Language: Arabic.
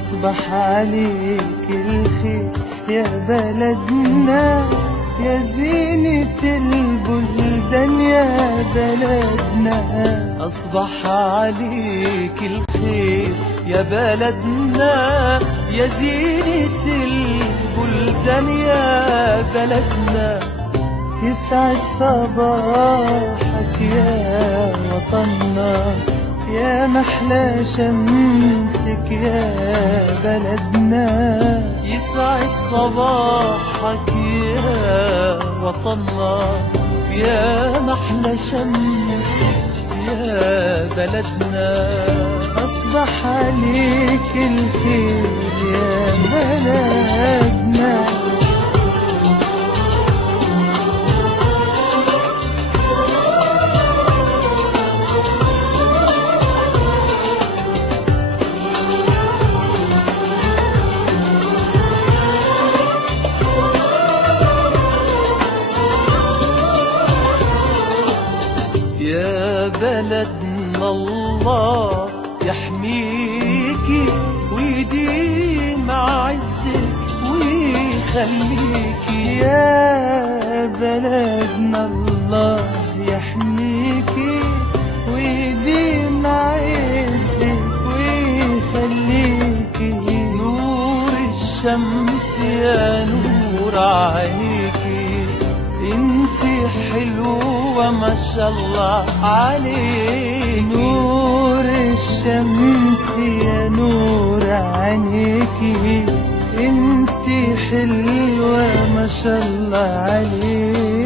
أصبح عليك الخير يا بلدنا، يا زينة البلدان يا بلدنا. أصبح عليك الخير يا بلدنا، يا زينة البلدان يا بلدنا. يسعد صباحك يا وطننا، يا محلى شمسك يا بلدنا. يسعد صباحك يا وطننا، يا محلى شمسك يا بلدنا. أصبح عليك الخير يا بلدنا. يا بلدنا الله يحميكي ويديم عزك ويخليكي. يا بلدنا الله يحميكي ويديم عزك ويخليكي. نور الشمس يا نور عينيكي، انتي حلوة ما شاء الله عليك. نور الشمس يا نور عينيكي، انتي حلوة ما شاء الله عليك.